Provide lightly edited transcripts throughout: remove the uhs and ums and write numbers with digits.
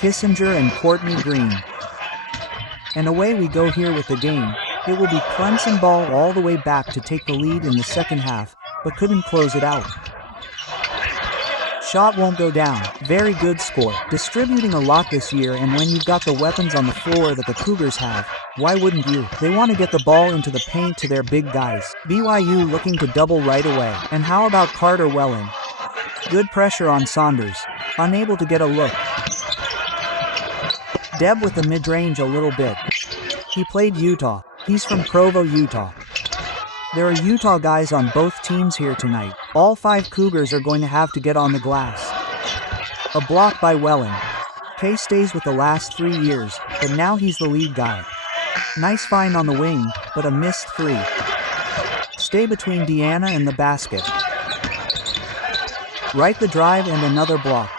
Kissinger and Courtney Green. And away we go here with the game. It will be Clemson ball all the way back to take the lead in the second half, but couldn't close it out. Shot won't go down. Very good score. Distributing a lot this year, and when you've got the weapons on the floor that the Cougars have, why wouldn't you? They want to get the ball into the paint to their big guys. BYU looking to double right away. And how about Carter Welling? Good pressure on Saunders. Unable to get a look. Deb with the mid-range a little bit. He played Utah. He's from Provo, Utah. There are Utah guys on both teams here tonight. All 5 Cougars are going to have to get on the glass. A block by Welling. Kay stays with the last 3 years, but now he's the lead guy. Nice find on the wing, but a missed 3. Stay between Deanna and the basket. Right the drive and another block.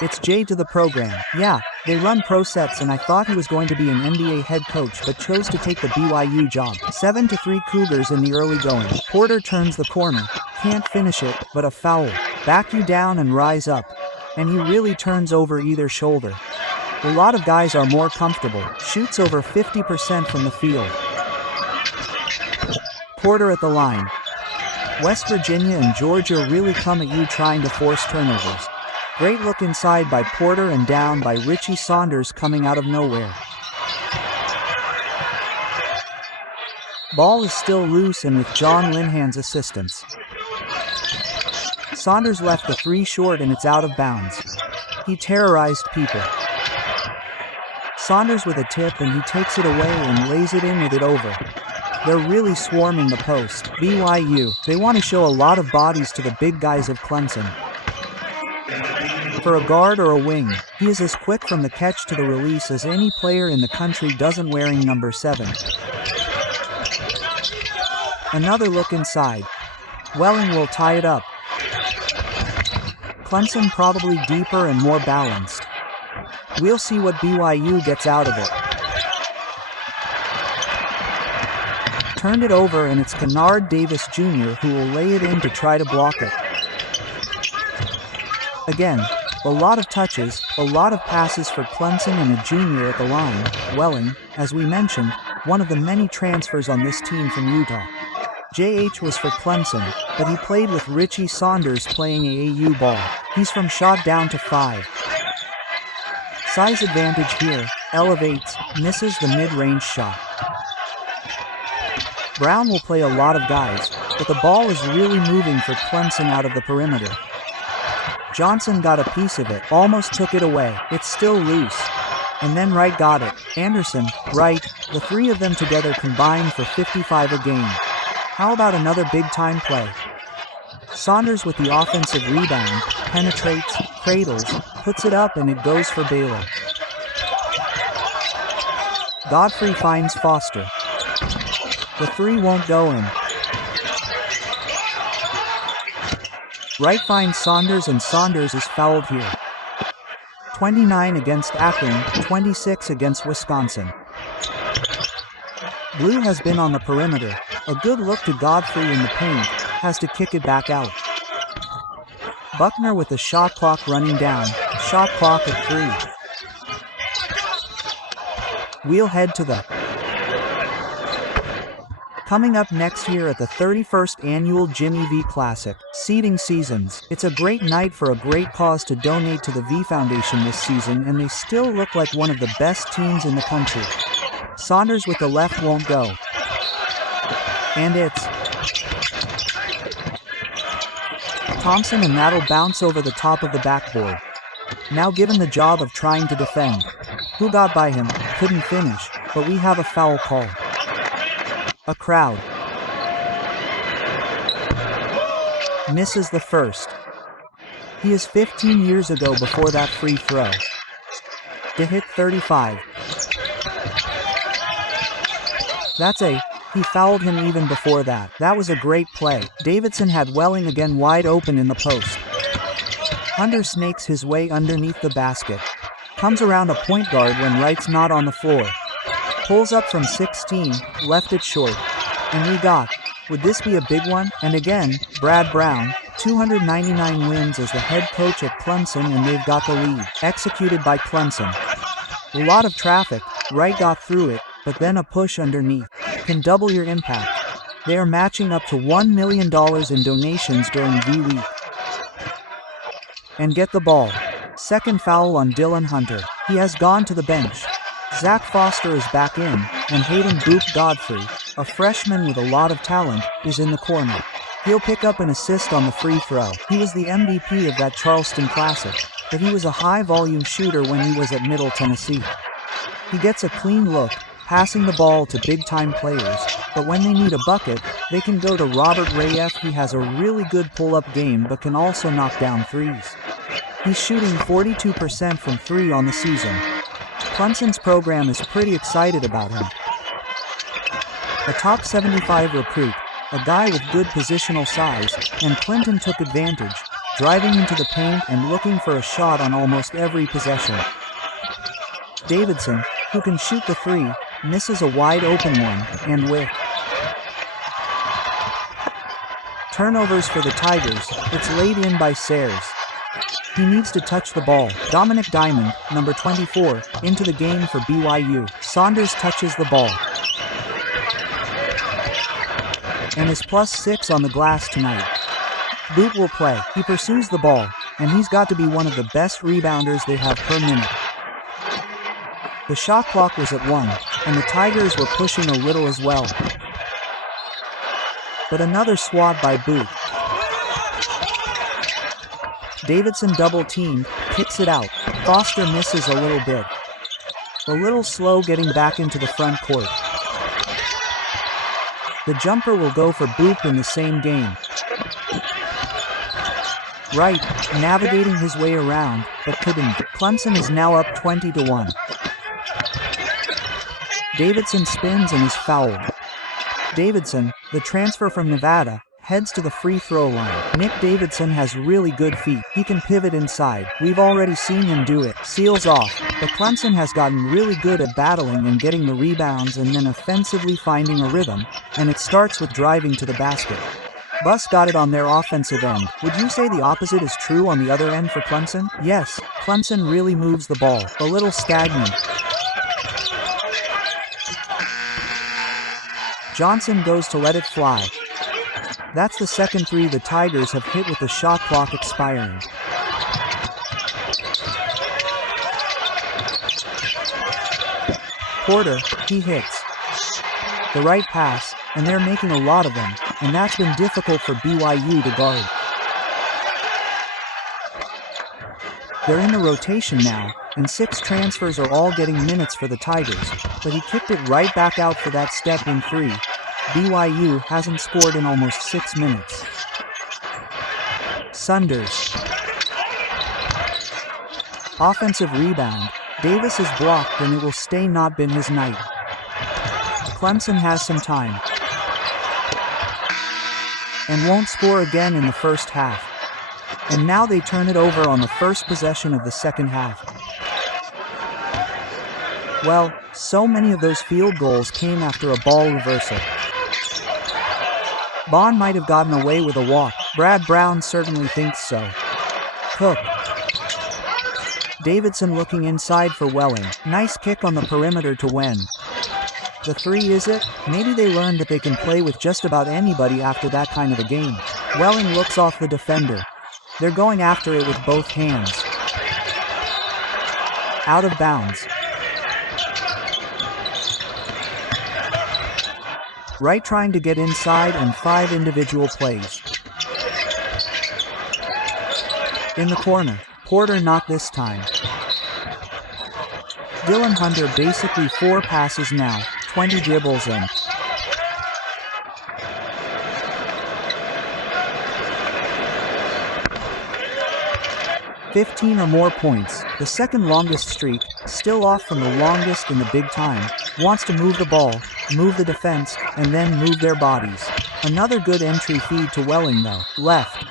It's Jay to the program. Yeah, they run pro sets, and I thought he was going to be an NBA head coach but chose to take the BYU job. 7-3 Cougars in the early going. Porter turns the corner. Can't finish it, but a foul. Back you down and rise up. And he really turns over either shoulder. A lot of guys are more comfortable. Shoots over 50% from the field. Porter at the line. West Virginia and Georgia really come at you trying to force turnovers. Great look inside by Porter and down by Richie Saunders coming out of nowhere. Ball is still loose and with John Linehan's assistance. Saunders left the 3 short and it's out of bounds. He terrorized people. Saunders with a tip and he takes it away and lays it in with it over. They're really swarming the post. BYU, they want to show a lot of bodies to the big guys of Clemson. For a guard or a wing, he is as quick from the catch to the release as any player in the country doesn't wearing number 7. Another look inside. Welling will tie it up. Clemson probably deeper and more balanced. We'll see what BYU gets out of it. Turned it over and it's Kennard Davis Jr. who will lay it in to try to block it. Again, a lot of touches, a lot of passes for Clemson and a junior at the line. Welling, as we mentioned, one of the many transfers on this team from Utah. JH was for Clemson, but he played with Richie Saunders playing AAU ball. He's from shot down to 5. Size advantage here, elevates, misses the mid-range shot. Brown will play a lot of guys, but the ball is really moving for Clemson out of the perimeter. Johnson got a piece of it, almost took it away. It's still loose. And then Wright got it. Anderson, Wright, the 3 of them together combined for 55 a game. How about another big-time play? Saunders with the offensive rebound, penetrates, cradles, puts it up and it goes for Baylor. Godfrey finds Foster. The 3 won't go in. Wright finds Saunders and Saunders is fouled here. 29 against Akron, 26 against Wisconsin. Blue has been on the perimeter. A good look to Godfrey in the paint, has to kick it back out. Buckner with the shot clock running down, shot clock at 3. We'll head to the coming up next year at the 31st Annual Jimmy V Classic, seeding seasons. It's a great night for a great cause to donate to the V Foundation this season, and they still look like one of the best teams in the country. Saunders with the left won't go. And it's Thompson, and that'll bounce over the top of the backboard. Now given the job of trying to defend. Who got by him, couldn't finish, but we have a foul call. A crowd. Misses the first. He is 15 years ago before that free throw. To hit 35. That's a, he fouled him even before that. That was a great play. Davidson had Welling again wide open in the post. Hunter snakes his way underneath the basket. Comes around a point guard when Wright's not on the floor. Pulls up from 16, left it short. And we got, would this be a big one? And again, Brad Brown, 299 wins as the head coach at Clemson, and they've got the lead. Executed by Clemson. A lot of traffic, Wright got through it, but then a push underneath can double your impact. They are matching up to $1 million in donations during V-Week. And get the ball. Second foul on Dylan Hunter. He has gone to the bench. Zach Foster is back in, and Hayden Boop Godfrey, a freshman with a lot of talent, is in the corner. He'll pick up an assist on the free throw. He was the MVP of that Charleston Classic, but he was a high-volume shooter when he was at Middle Tennessee. He gets a clean look, passing the ball to big-time players, but when they need a bucket, they can go to Robert Rayeff. He has a really good pull-up game but can also knock down threes. He's shooting 42% from 3 on the season. Clemson's program is pretty excited about him. A top 75 recruit, a guy with good positional size, and Clinton took advantage, driving into the paint and looking for a shot on almost every possession. Davidson, who can shoot the 3, misses a wide open one, and with turnovers for the Tigers, it's laid in by Sayers. He needs to touch the ball. Dominic Diamond, number 24, into the game for BYU. Saunders touches the ball and is +6 on the glass tonight. Boot will play. He pursues the ball, and he's got to be one of the best rebounders they have per minute. The shot clock was at 1, and the Tigers were pushing a little as well. But another swat by Boot. Davidson double-teamed, kicks it out. Foster misses a little bit. A little slow getting back into the front court. The jumper will go for Boop in the same game. Wright, navigating his way around, but couldn't. Clemson is now up 20-1. Davidson spins and is fouled. Davidson, the transfer from Nevada, heads to the free throw line. Nick Davidson has really good feet. He can pivot inside. We've already seen him do it. Seals off. But Clemson has gotten really good at battling and getting the rebounds and then offensively finding a rhythm, and it starts with driving to the basket. Bus got it on their offensive end. Would you say the opposite is true on the other end for Clemson? Yes, Clemson really moves the ball. A little stagnant. Johnson goes to let it fly. That's the second 3 the Tigers have hit with the shot clock expiring. Porter, he hits the right pass, and they're making a lot of them, and that's been difficult for BYU to guard. They're in the rotation now, and 6 transfers are all getting minutes for the Tigers, but he kicked it right back out for that step-in 3. BYU hasn't scored in almost 6 minutes. Saunders. Offensive rebound. Davis is blocked and it will stay. Not been his night. Clemson has some time and won't score again in the first half. And now they turn it over on the first possession of the second half. Well, so many of those field goals came after a ball reversal. Bond might have gotten away with a walk. Brad Brown certainly thinks so. Cook. Davidson looking inside for Welling. Nice kick on the perimeter to Wen. The 3 is it? Maybe they learned that they can play with just about anybody after that kind of a game. Welling looks off the defender. They're going after it with both hands. Out of bounds. Wright trying to get inside and 5 individual plays. In the corner, Porter not this time. Dylan Hunter basically 4 passes now, 20 dribbles in. "15 or more points, the second longest streak, still off from the longest in the Big Time, wants to move the ball, move the defense, and then move their bodies." Another good entry feed to Welling though. Left.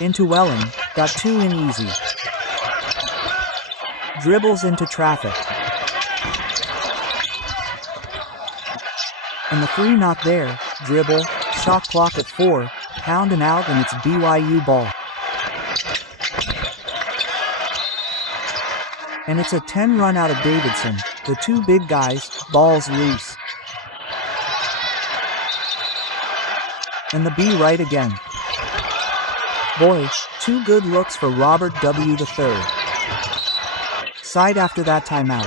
Into Welling, got 2 in easy. Dribbles into traffic. And the three not there, dribble, shot clock at 4, pound and out, and it's BYU ball. And it's a 10 run out of Davidson, the two big guys, balls loose. And the B right again. Boy, two good looks for Robert W. III. Side after that timeout.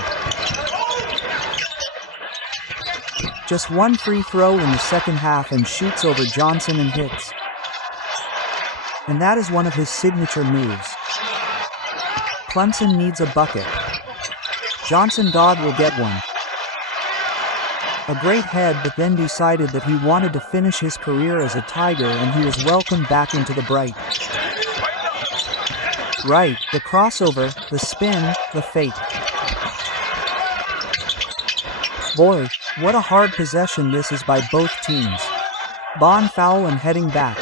Just one free throw in the second half and shoots over Johnson and hits. And that is one of his signature moves. Clemson needs a bucket. Johnson God will get one. A great head, but then decided that he wanted to finish his career as a Tiger, and he was welcomed back into the bright. Right, the crossover, the spin, the fake. Boy, what a hard possession this is by both teams. Bond foul and heading back.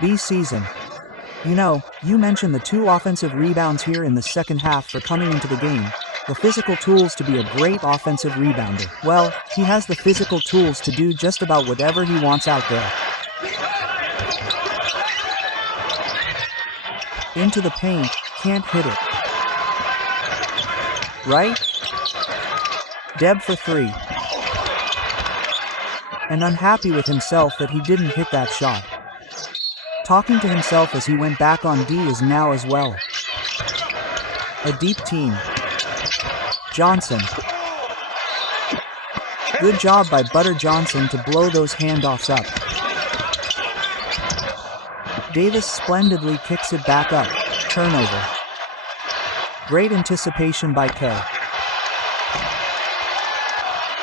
B season. You know, you mentioned the 2 offensive rebounds here in the second half for coming into the game. The physical tools to be a great offensive rebounder. Well, he has the physical tools to do just about whatever he wants out there. Into the paint, can't hit it. Right? Deb for 3. And unhappy with himself that he didn't hit that shot. Talking to himself as he went back on D is now as well. A deep team. Johnson. Good job by Butter Johnson to blow those handoffs up. Davis splendidly kicks it back up. Turnover. Great anticipation by K.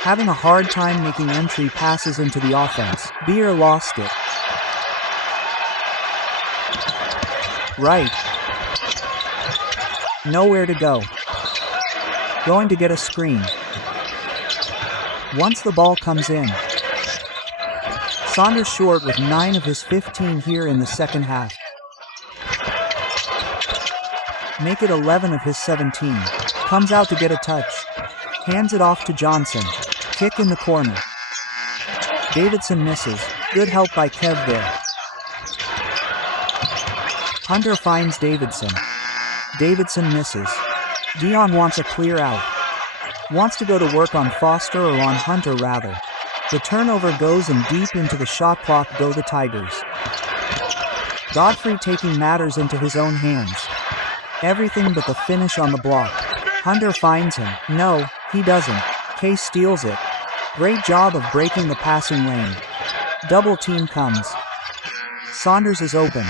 Having a hard time making entry passes into the offense. Beer lost it. Right. Nowhere to go. Going to get a screen. Once the ball comes in. Saunders short with 9 of his 15 here in the second half. Make it 11 of his 17. Comes out to get a touch. Hands it off to Johnson. Kick in the corner. Davidson misses. Good help by Kev there. Hunter finds Davidson. Davidson misses. Dion wants a clear out. Wants to go to work on Foster, or on Hunter rather. The turnover goes, and deep into the shot clock go the Tigers. Godfrey taking matters into his own hands. Everything but the finish on the block. Hunter finds him. No, he doesn't. K steals it. Great job of breaking the passing lane. Double team comes. Saunders is open.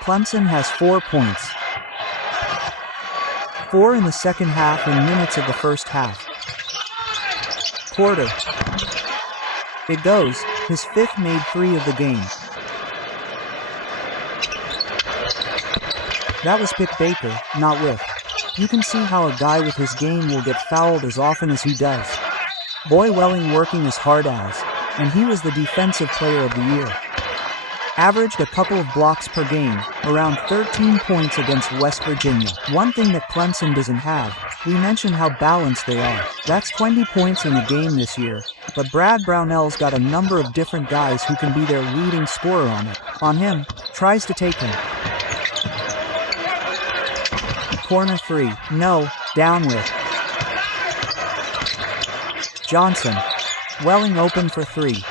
Clemson has 4 points. 4 in the second half in minutes of the first half. Quarter. It goes, his 5th made 3 of the game. That was Pick Baker, not Whiff. You can see how a guy with his game will get fouled as often as he does. Boy Welling working as hard as, and he was the defensive player of the year. Averaged a couple of blocks per game, around 13 points against West Virginia. One thing that Clemson doesn't have, we mentioned how balanced they are. That's 20 points in a game this year, but Brad Brownell's got a number of different guys who can be their leading scorer on it. On him, tries to take him. Corner 3, no, down with. Johnson. Welling open for 3.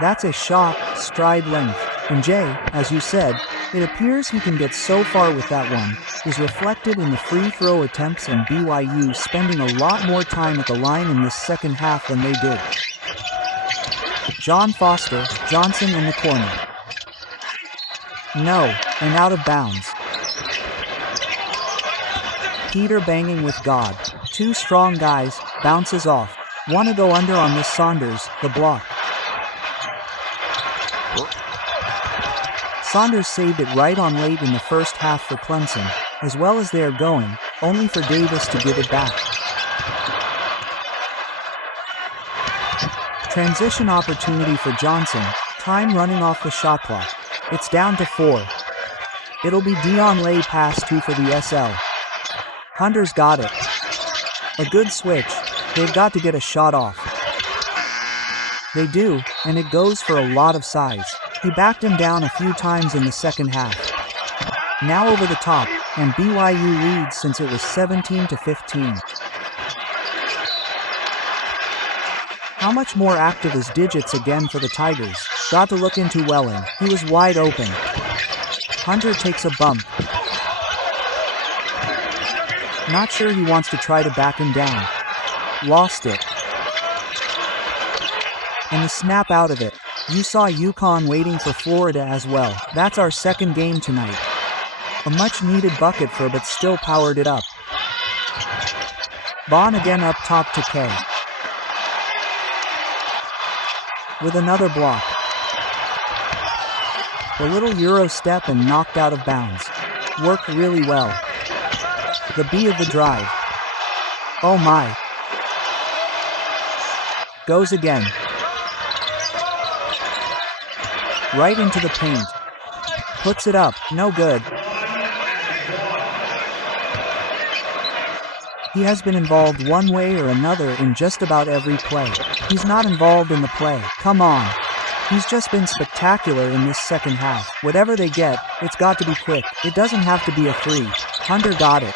That's a shot, stride length. And Jay, as you said, it appears he can get so far with that one, is reflected in the free throw attempts and BYU spending a lot more time at the line in this second half than they did. John Foster, Johnson in the corner. No, and out of bounds. Peter banging with God. 2 strong guys, bounces off. Want to go under on this Saunders, the block. Saunders saved it right on late in the first half for Clemson, as well as they are going, only for Davis to give it back. Transition opportunity for Johnson, time running off the shot clock. It's down to 4. It'll be Dion Lay pass 2 for the SL. Hunter's got it. A good switch. They've got to get a shot off. They do, and it goes for a lot of size. He backed him down a few times in the second half. Now over the top, and BYU leads since it was 17-15. How much more active is Digits again for the Tigers? Got to look into Welling. He was wide open. Hunter takes a bump. Not sure he wants to try to back him down. Lost it. And the snap out of it. You saw UConn waiting for Florida as well. That's our second game tonight. A much needed bucket for but still powered it up. Bond again up top to K. With another block. The little Euro step and knocked out of bounds. Worked really well. The B of the drive. Oh my. Goes again. Right into the paint. Puts it up, no good. He has been involved one way or another in just about every play. He's not involved in the play. Come on. He's just been spectacular in this second half. Whatever they get, it's got to be quick. It doesn't have to be a 3. Hunter got it.